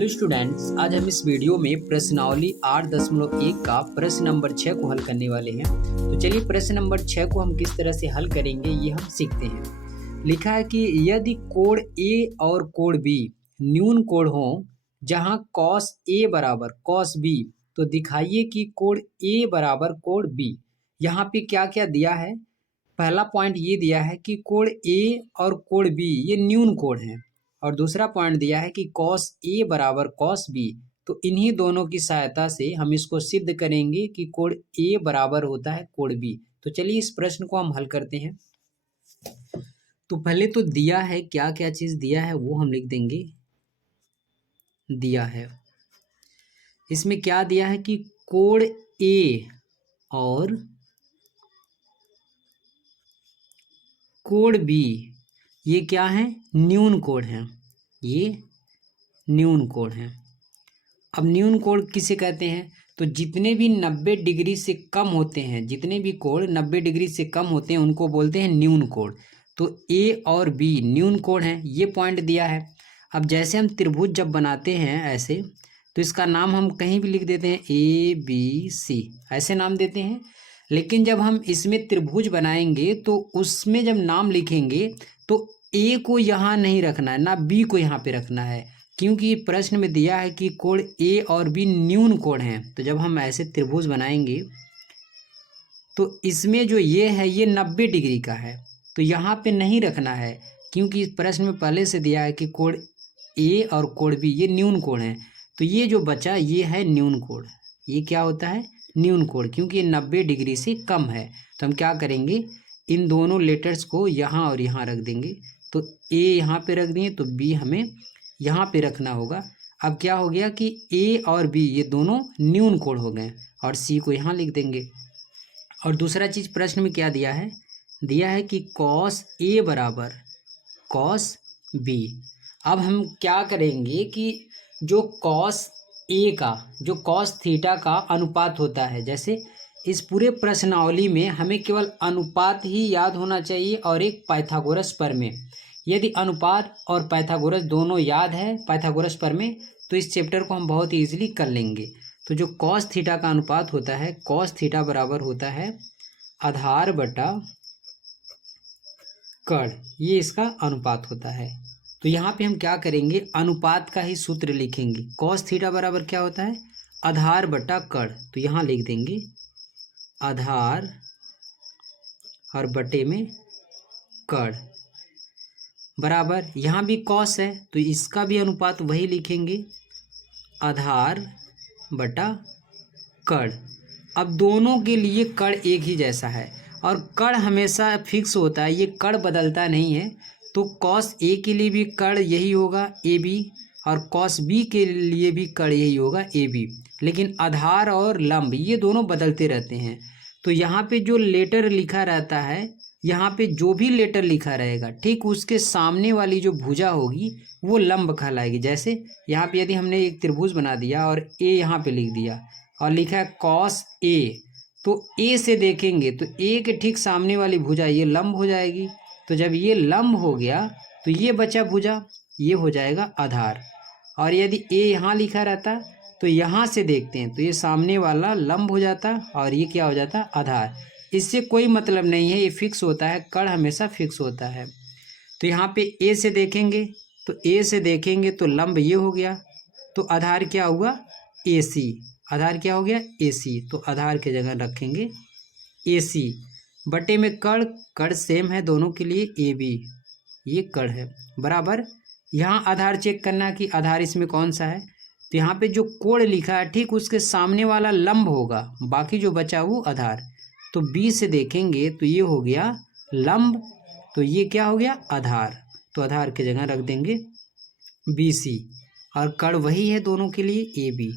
Hello students, आज हम इस वीडियो में प्रश्नावली 8.1 का प्रश्न नंबर 6 को हल करने वाले हैं। तो चलिए प्रश्न नंबर 6 को हम किस तरह से हल करेंगे ये हम सीखते हैं। लिखा है कि यदि कोण ए और कोण बी न्यून कोण हो जहां कॉस ए बराबर कॉस बी, तो दिखाइए कि कोण ए बराबर कोण बी। यहाँ पे क्या क्या दिया है। पहला पॉइंट ये दिया है कि कोण ए और कोण बी ये न्यून कोण है, और दूसरा पॉइंट दिया है कि कॉस ए बराबर कॉस बी। तो इन्हीं दोनों की सहायता से हम इसको सिद्ध करेंगे कि कोण ए बराबर होता है कोण बी। तो चलिए इस प्रश्न को हम हल करते हैं। तो पहले तो दिया है, क्या क्या चीज दिया है वो हम लिख देंगे। दिया है, इसमें क्या दिया है कि कोण ए और कोण बी ये क्या है, न्यून कोण है। ये न्यून कोण है। अब न्यून कोण किसे कहते हैं, तो जितने भी 90 डिग्री से कम होते हैं, जितने भी कोण 90 डिग्री से कम होते हैं उनको बोलते हैं न्यून कोण। तो ए और बी न्यून कोण है, ये पॉइंट दिया है। अब जैसे हम त्रिभुज जब बनाते हैं ऐसे, तो इसका नाम हम कहीं भी लिख देते हैं ए बी सी, ऐसे नाम देते हैं। लेकिन जब हम इसमें त्रिभुज बनाएंगे तो उसमें जब नाम लिखेंगे तो ए को यहाँ नहीं रखना है, ना बी को यहाँ पे रखना है, क्योंकि प्रश्न में दिया है कि कोण ए और बी न्यून कोण हैं। तो जब हम ऐसे त्रिभुज बनाएंगे तो इसमें जो ये है ये 90 डिग्री का है, तो यहाँ पे नहीं रखना है, क्योंकि इस प्रश्न में पहले से दिया है कि कोण ए और कोण बी ये न्यून कोण है। तो ये जो बचा ये है न्यून कोण। ये क्या होता है, न्यून कोण, क्योंकि ये 90 डिग्री से कम है। तो हम क्या करेंगे, इन दोनों लेटर्स को यहाँ और यहाँ रख देंगे। तो ए यहाँ पे रख दिए तो बी हमें यहाँ पे रखना होगा। अब क्या हो गया कि ए और बी ये दोनों न्यून कोण हो गए, और सी को यहाँ लिख देंगे। और दूसरा चीज प्रश्न में क्या दिया है, दिया है कि कॉस ए बराबर कॉस बी। अब हम क्या करेंगे कि जो कॉस ए का, जो कॉस थीटा का अनुपात होता है, जैसे इस पूरे प्रश्नावली में हमें केवल अनुपात ही याद होना चाहिए और एक पाइथागोरस प्रमेय। यदि अनुपात और पाइथागोरस दोनों याद है, पाइथागोरस प्रमेय, तो इस चैप्टर को हम बहुत इजीली कर लेंगे। तो जो कॉस थीटा का अनुपात होता है, कॉस थीटा बराबर होता है आधार बटा कर्ण, ये इसका अनुपात होता है। तो यहाँ पे हम क्या करेंगे, अनुपात का ही सूत्र लिखेंगे। कॉस थीटा बराबर क्या होता है, आधार बटा कर्ण। तो यहाँ लिख देंगे आधार और बटे में कर्ण बराबर, यहाँ भी कॉस है तो इसका भी अनुपात वही लिखेंगे, आधार बटा कर्ण। अब दोनों के लिए कर्ण एक ही जैसा है, और कर्ण हमेशा फिक्स होता है, ये कर्ण बदलता नहीं है। तो कॉस ए के लिए भी कर्ण यही होगा ए बी, और कॉस बी के लिए भी कर्ण यही होगा ए बी। लेकिन आधार और लंब ये दोनों बदलते रहते हैं। तो यहाँ पे जो लेटर लिखा रहता है, यहाँ पे जो भी लेटर लिखा रहेगा, ठीक उसके सामने वाली जो भुजा होगी वो लंब कहलाएगी। जैसे यहाँ पे यदि हमने एक त्रिभुज बना दिया और ए यहाँ पे लिख दिया और लिखा है कॉस ए, तो ए से देखेंगे तो ए के ठीक सामने वाली भुजा ये लंब हो जाएगी। तो जब ये लंब हो गया तो ये बचा भुजा, ये हो जाएगा आधार। और यदि ए यहाँ लिखा रहता तो यहाँ से देखते हैं तो ये सामने वाला लंब हो जाता और ये क्या हो जाता, आधार। इससे कोई मतलब नहीं है, ये फिक्स होता है, कर्ण हमेशा फिक्स होता है। तो यहाँ पे ए से देखेंगे तो ए से देखेंगे तो लंब ये हो गया, तो आधार क्या हुआ, ए सी। आधार क्या हो गया, ए सी। तो आधार की जगह रखेंगे ए सी बटे में कर्ण, कर्ण सेम है दोनों के लिए ए बी, ये कर्ण है बराबर। यहाँ आधार चेक करना कि आधार इसमें कौन सा है, तो यहाँ पे जो कोण लिखा है ठीक उसके सामने वाला लंब होगा, बाकी जो बचा वो आधार। तो बी से देखेंगे तो ये हो गया लंब, तो ये क्या हो गया, आधार। तो आधार की जगह रख देंगे बी सी, और कर्ण वही है दोनों के लिए ए बी।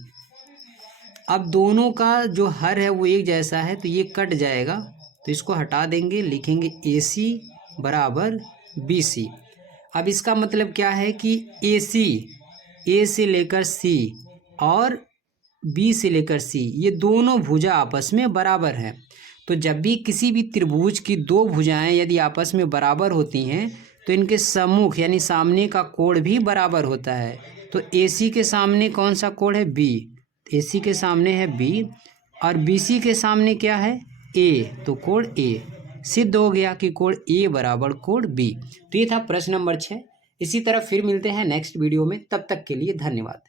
अब दोनों का जो हर है वो एक जैसा है तो ये कट जाएगा, तो इसको हटा देंगे, लिखेंगे ए सी बराबर बी सी। अब इसका मतलब क्या है कि ए सी, ए से लेकर सी और बी से लेकर सी ये दोनों भुजा आपस में बराबर हैं। तो जब भी किसी भी त्रिभुज की दो भुजाएं यदि आपस में बराबर होती हैं तो इनके सम्मुख यानी सामने का कोण भी बराबर होता है। तो AC के सामने कौन सा कोड है? B। AC के सामने है B और BC के सामने क्या है? A, तो कोड A। सिद्ध हो गया कि कोड A बराबर कोड B। तो ये था प्रश्न नंबर 6। इसी तरह फिर मिलते हैं नेक्स्ट वीडियो में, तब तक के लिए धन्यवाद।